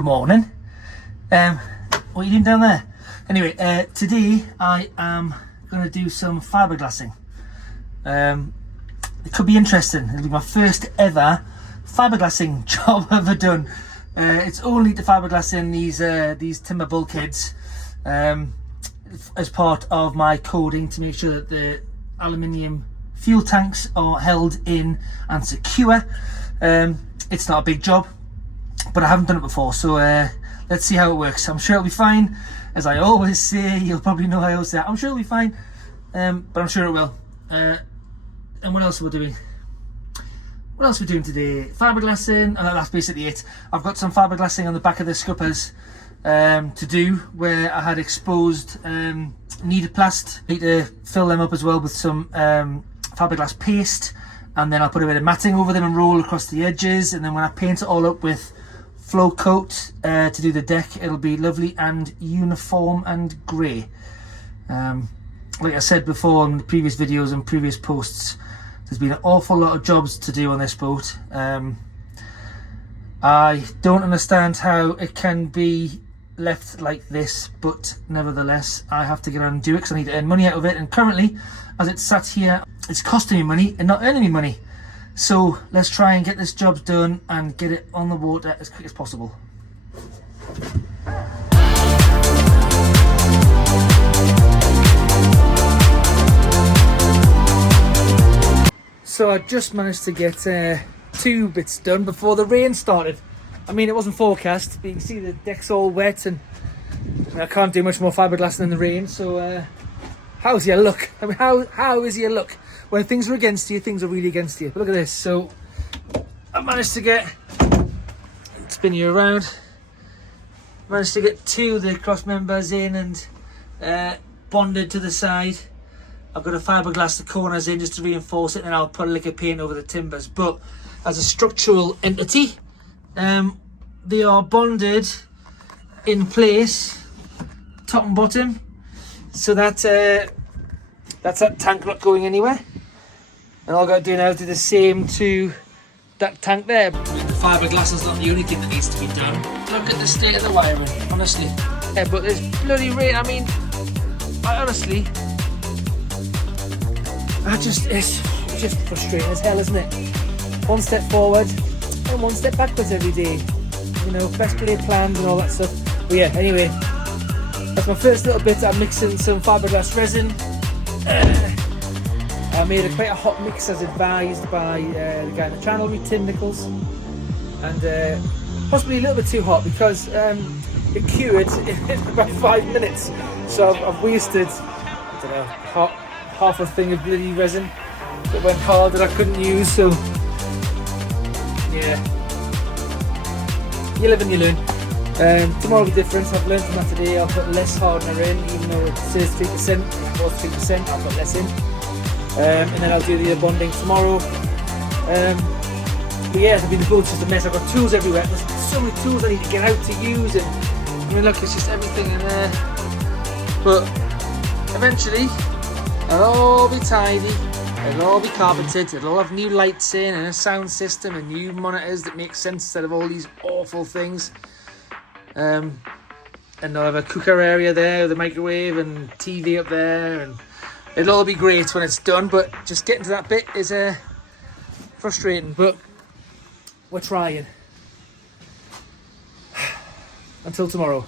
Good morning. What are you doing down there? Anyway, today I am going to do some fiberglassing. It could be interesting. It'll be my first ever fiberglassing job I've ever done. It's only to fiberglassing these timber bulkheads as part of my coding to make sure that the aluminium fuel tanks are held in and secure. It's not a big job, but I haven't done it before, so let's see how it works. I'm sure it'll be fine. As I always say, you'll probably know I always say, I'm sure it'll be fine, but I'm sure it will. And what else are we doing? What else are we doing today? Fiberglassing, and that's basically it. I've got some fiberglassing on the back of the scuppers to do, where I had exposed kneaded plast. I need to fill them up as well with some fiberglass paste, and then I'll put a bit of matting over them and roll across the edges, and then when I paint it all up with flow coat to do the deck, it'll be lovely and uniform and grey. Like I said before in the previous videos and previous posts, there's been an awful lot of jobs to do on this boat. I don't understand how it can be left like this, but nevertheless I have to get on and do it because I need to earn money out of it, and currently as it's sat here it's costing me money and not earning me money. So let's try and get this job done and get it on the water as quick as possible. So I just managed to get 2 bits done before the rain started. I mean, it wasn't forecast, but you can see the deck's all wet, and I can't do much more fiberglassing in the rain. So how's your luck? I mean, how is your luck? When things are against you, things are really against you. But look at this. So I managed to get, spin you around, managed to get 2 of the cross members in and bonded to the side. I've got to fiberglass the corners in just to reinforce it, and I'll put a lick of paint over the timbers. But as a structural entity, they are bonded in place, top and bottom, so that that's that tank not going anywhere. And all I've got to do now is do the same to that tank there. The fiberglass is not the only thing that needs to be done. Look at the state of the wiring, honestly. Yeah, but there's bloody rain. I mean, it's just frustrating as hell, isn't it? One step forward and one step backwards every day. You know, best laid plans and all that stuff. But yeah, anyway, that's my first little bit. I'm mixing some fiberglass resin. I made quite a hot mix as advised by the guy in the channel, Tim Nichols, and possibly a little bit too hot because it cured in about 5 minutes. So I've wasted, I don't know, half a thing of bloody resin that went hard that I couldn't use. So yeah, you live and you learn. Tomorrow will be different. I've learned from that today. I'll put less hardener in, even though it says 3%, it was 3%, I'll put less in. And then I'll do the bonding tomorrow. But yeah, the boat's just a mess. I've got tools everywhere. There's so many tools I need to get out to use, and I mean, look, it's just everything in there. But eventually it'll all be tidy, it'll all be carpeted, it'll all have new lights in and a sound system and new monitors that make sense instead of all these awful things. And I'll have a cooker area there with a microwave and TV up there, and it'll all be great when it's done. But just getting to that bit is frustrating, but we're trying. Until tomorrow.